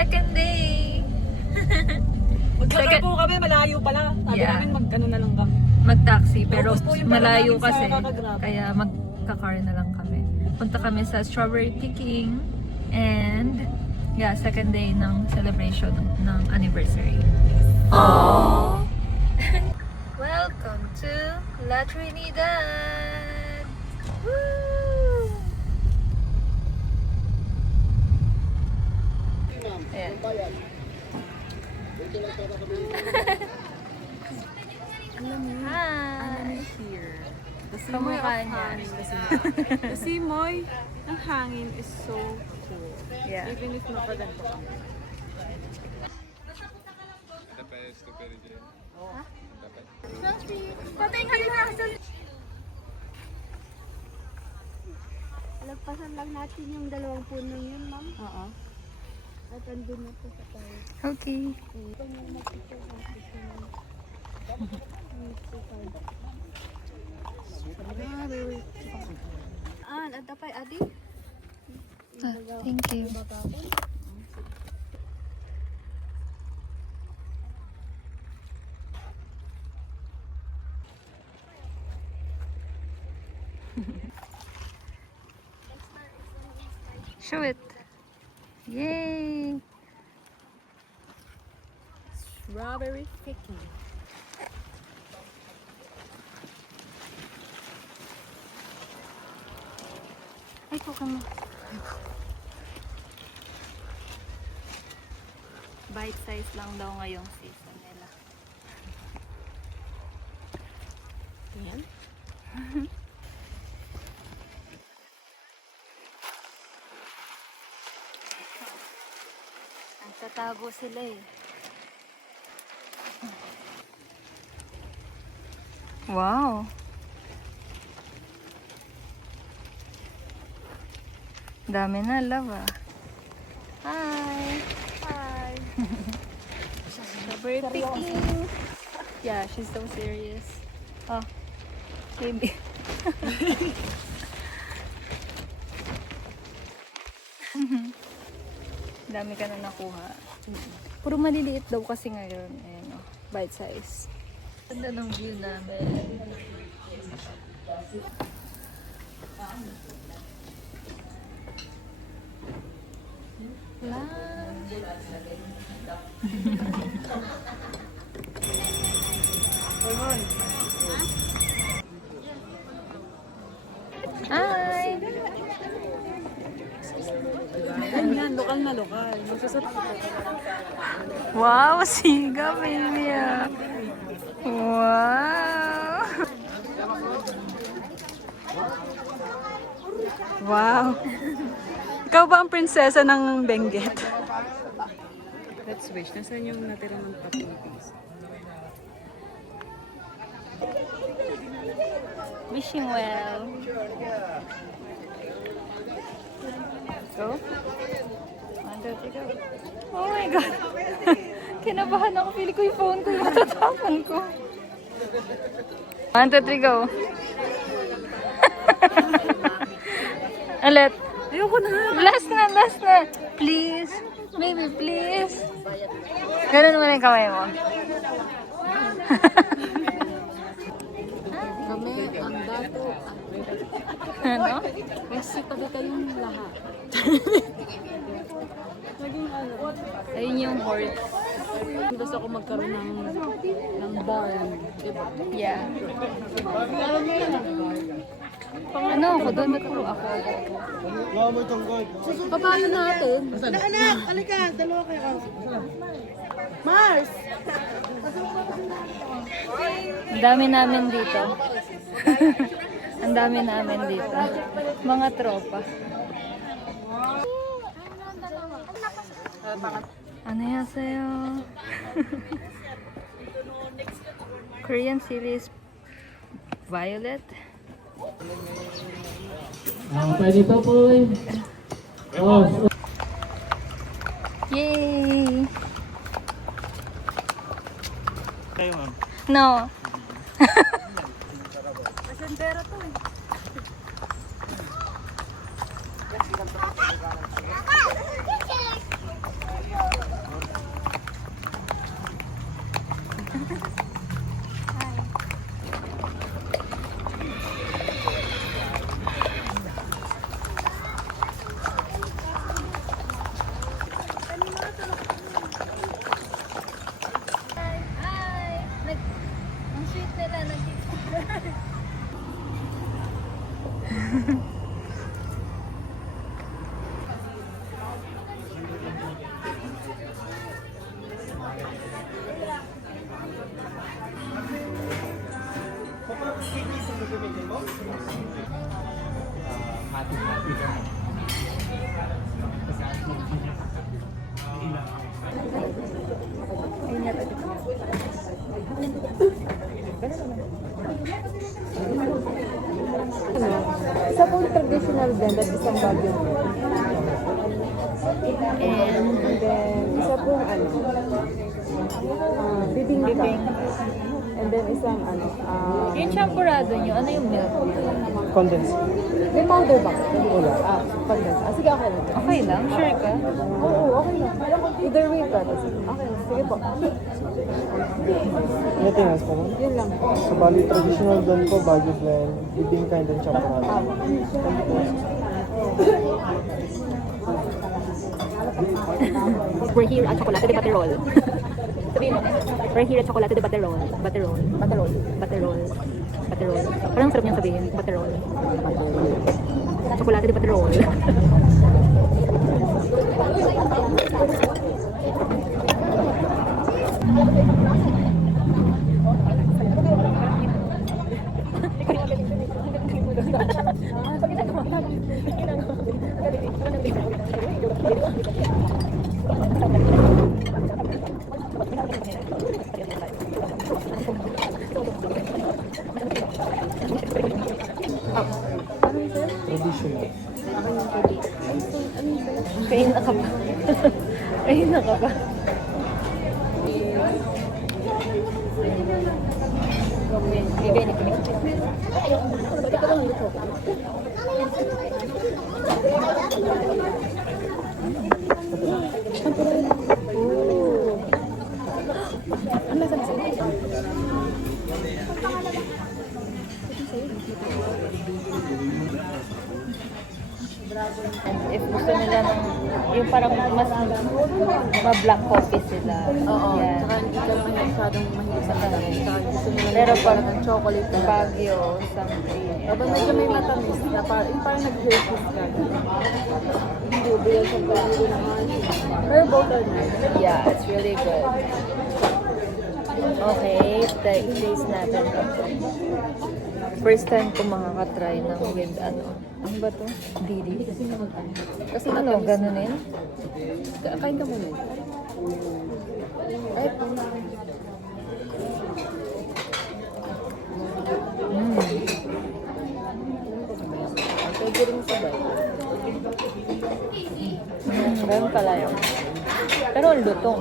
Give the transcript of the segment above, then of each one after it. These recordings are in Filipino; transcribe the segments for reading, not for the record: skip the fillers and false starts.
Second day! Magkakar po kami, malayo pala. Sabi namin mag-ano na lang kami. Mag-taxi, pero Tapos po yung malayo pala namin kasi. sa kakagrab. Kaya magka-car na lang kami. Punta kami sa strawberry picking and yeah, second day ng celebration ng anniversary. Aww! Welcome to La Trinidad! Woo! Ayan. Hi! Kamukha niya. Kasi Moy, ang hangin is so cool. Yeah. Even if nakaganto ka. Lagpasan lang natin yung dalawang puno yun, ma'am. Oo. At andun na po sa tayo. Okay. Ito yung mag-picture natin. Ada pa adi? Thank you. Show it. Yay! Strawberry picking. Ay, kuka mo. Bite size lang daw ngayong season nila. Yan. Ang tatago sila eh. Wow! Dami na, love ah. Hi! Hi. Strawberry picking! Yeah, she's so serious. Oh, baby. Dami ka na nakuha. Puro maliliit daw kasi ngayon. Ayan oh, bite size. Ganda ng view namin. Lunch. Hi! Yan, lokal na lokal. Wow, siga, baby. Wow! Wow. Ikaw ba ang prinsesa ng Benguet? Let's wish. Nasaan yung natira ng papuntis? Wishing well. Go. 1, 2, 3, go. Oh my God. Kinabahan ako. Pili ko yung phone ko. Matatapon ko. 1, 2, 3, go. Ulit. Ayoko na. Last na, last na. Please. Baby, please. Ganun mo na yung kamay mo. Kami, ang dato. Ano? Kasi pati kayong lahat. Naging ano. Ayun yung horse. Gusto ko magkaroon ng barn. Diba? Yeah. Ano ako? Doon naturo ako. Paano natin? Anak, alika, dalawa kayo. Mars! Ang dami namin dito. Ang dami namin dito. Mga tropa. Ano yan sa'yo? Korean series Violet. Pwede po po eh. Oh, Yay! kayo ma'am. No. Pasendera to eh. traditional blend at isang Baguio blend. And Then, isa pong bibingka. And then, isang yung champurado nyo, ano yung milk? Condensed. may powder ba? Wala. Condensed. Sige, okay lang. Okay lang? Sure ka? Oo, okay lang. Either way, pero okay lang. Sige po. Anything else po? Yun lang. So, bali, traditional blend po, Baguio blend, bibingka and then chaparral. We're here at Chocolate de Baterol. Sabihin mo. We're here at Chocolate de Baterol. Baterol. Baterol. Baterol. Baterol. Parang sarap niyang sabihin. Baterol. Chocolate de Baterol. Traditional. Kain na ka ba? Kain na ka ba? Bigay ni Pink. And if gusto nila ng yung parang mas ma-black coffee sila. Oo. Yan. Saka hindi ka naman masyadong mahilig sa kanin. Saka gusto nila Pero ng parang ng chocolate talaga. Baguio, something. Aba, medyo may matamis na parang nag-hershey's ka. Hindi, bilang sa Baguio naman. Pero both are nice. Yeah, it's really good. Okay, taste natin ito. First time ko makakatry ng with ano. Ano ba to? Didi? Kasi Ano, ganunin? kain ka muna. Ay, pwede rin sabay. Ganun pala yun. Pero ang lutong.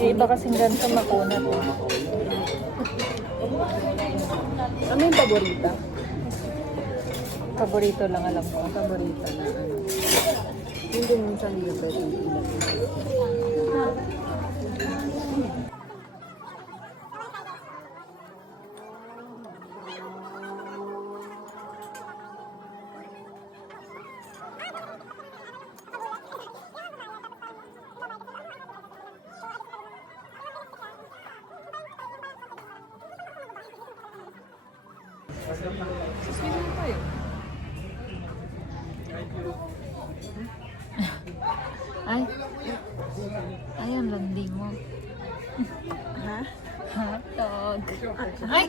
Yung iba kasing ganito makunat. Ano yung paborita? Paborito lang alam ko. Paborita na ano. Yung din minsan hindi na pwede ilan. Ay. Ay, ang landi mo. Ha? Hotdog. Ay!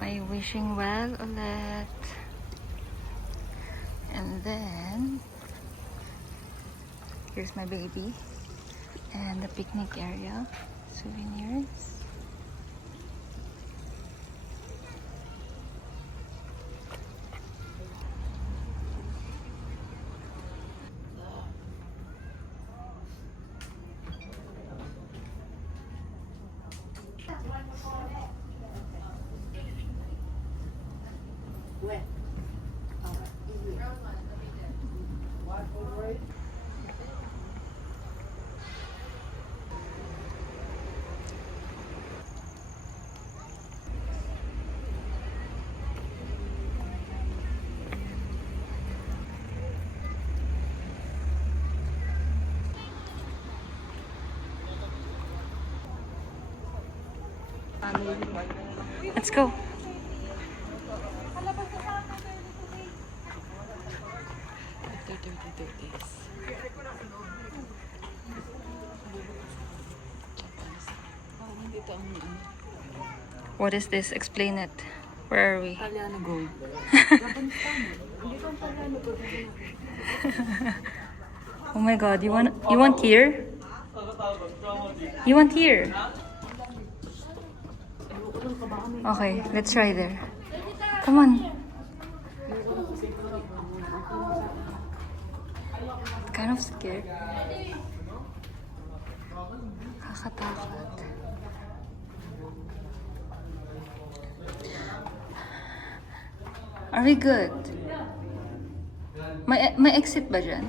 May wishing well ulit. And then, here's my baby. And the picnic area. Souvenirs. Let's go. What is this? Explain it. Where are we? Italiano Gold. Oh my god, you want here? You want here? Okay, let's try there. Come on. Kind of scared. Kakatakot. Are we good? May exit ba dyan?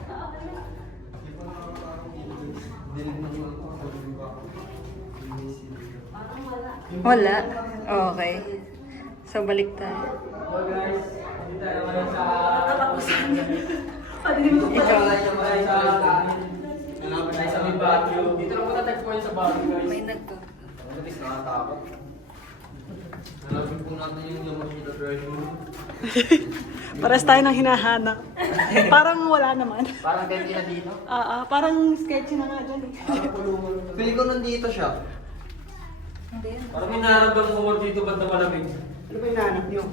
Wala? Okay. So, balik tayo. Dito lang po na-text po yun sa bago, guys. May nagto. At least nakatakot. Hanapin po natin yung Yamashita treasure. Pares tayo ng hinahanap. Parang wala naman. Parang ganti na dito. Parang sketchy na nga dyan. Pili ko nandito siya. Parang may nararamdaman ko dito ba't na malamig? Ano ba yung nahanap nyo?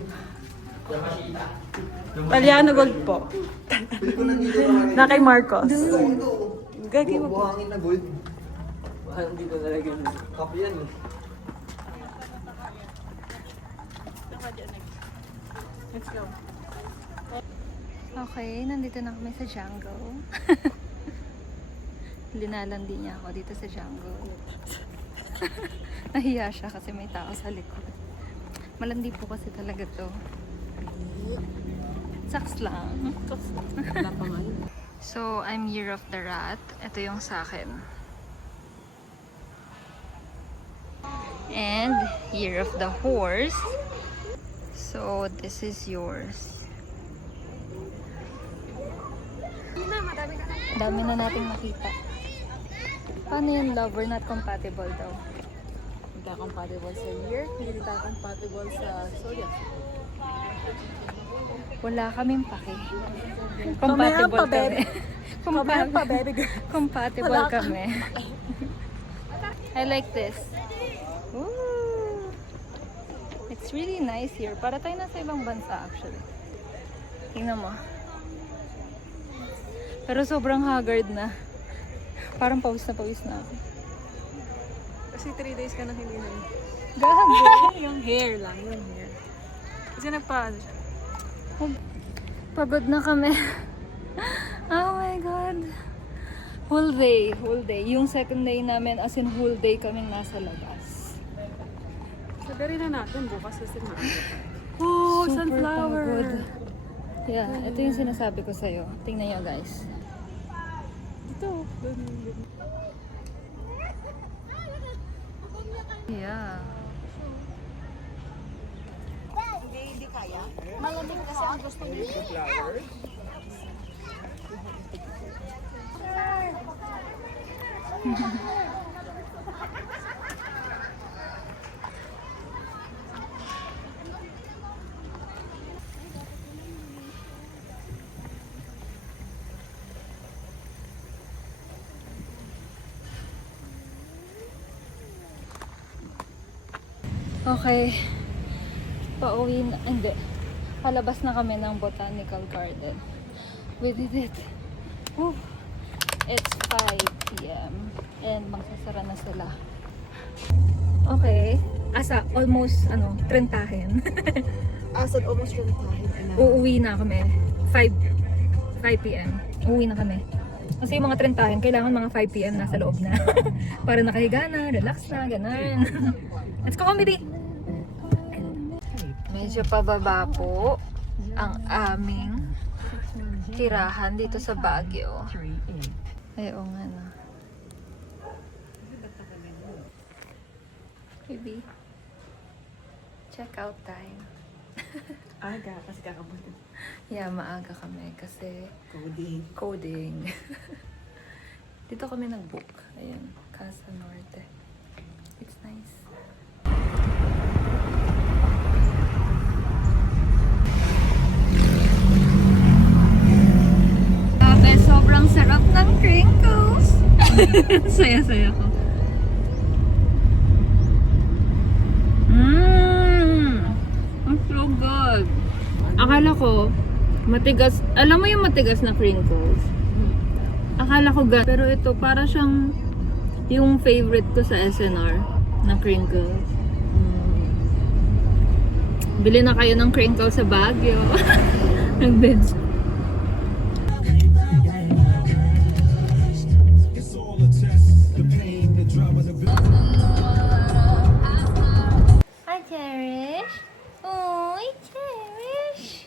Yamashita. Italiano Gold po. Pili ko nandito na Na kay Marcos. Ito. Gagi mo. Buhangin na gold. Parang dito talaga yun. Kape yan eh. Let's go. Okay, nandito na kami sa jungle. Linalandi niya ako dito sa jungle. Nahiya siya kasi may tao sa likod. Malandi po kasi talaga to. Saks lang. Wala pa man. So, I'm Year of the Rat. Ito yung sa akin. And Year of the Horse. So, this is yours. Dami na nating nakita. Paano yung lover not compatible daw? Hindi tayo compatible sa year. Hindi tayo compatible sa zodiac. Wala kaming pake. Compatible pa, babe. kami. Pa, baby girl. Compatible Wala ka. kami. I like this. Ooh. It's really nice here. Para tayo nasa ibang bansa actually. Tingnan mo. Pero sobrang haggard na. Parang pawis na ako. Kasi 3 days ka na hindi na. Gago! Yung hair lang, yung hair. Kasi nagpa... Pagod na kami. Oh my God. Whole day. Yung second day namin, as in whole day kaming nasa labas. Sabi na natin bukas kasi maaga. Oh, Super sunflower! pagod. Yeah, ito yung sinasabi ko sa'yo. Tingnan nyo guys. Ito. Yeah. Malamig kasi ang gusto niya. Okay. Pauwi na. Hindi. Palabas na kami ng Botanical Garden. We did it. Woo. It's 5 p.m. And magsasara na sila. Okay. Asa almost, trentahin. Asad almost rin tayo. Uuwi na kami. 5 p.m. Uuwi na kami. Kasi yung mga trentahin, kailangan mga 5 p.m. nasa loob na. Para nakahiga na, relax na, ganun. Let's go, comedy! Medyo pababa po ang aming tirahan dito sa Baguio. Ay, oo nga na. Baby, check out time. Aga, kasi kakabuti. Yeah, maaga kami kasi Coding. dito kami nag-book. Ayan, Casa Norte. It's nice. Saya-saya ko. It's so good. Akala ko, matigas. Alam mo yung matigas na crinkles? Akala ko gan. Pero ito, para siyang yung favorite ko sa SNR na crinkles. Bili na kayo ng crinkles sa Baguio. Nag-beds. Hi, Cherish. Oy, Cherish.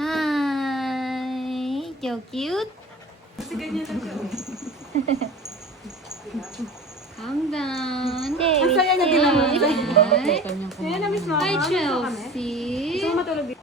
Hi. So cute. Calm down. Ang saya na din naman. Hi, Chelsea. Gusto mo matulog dito?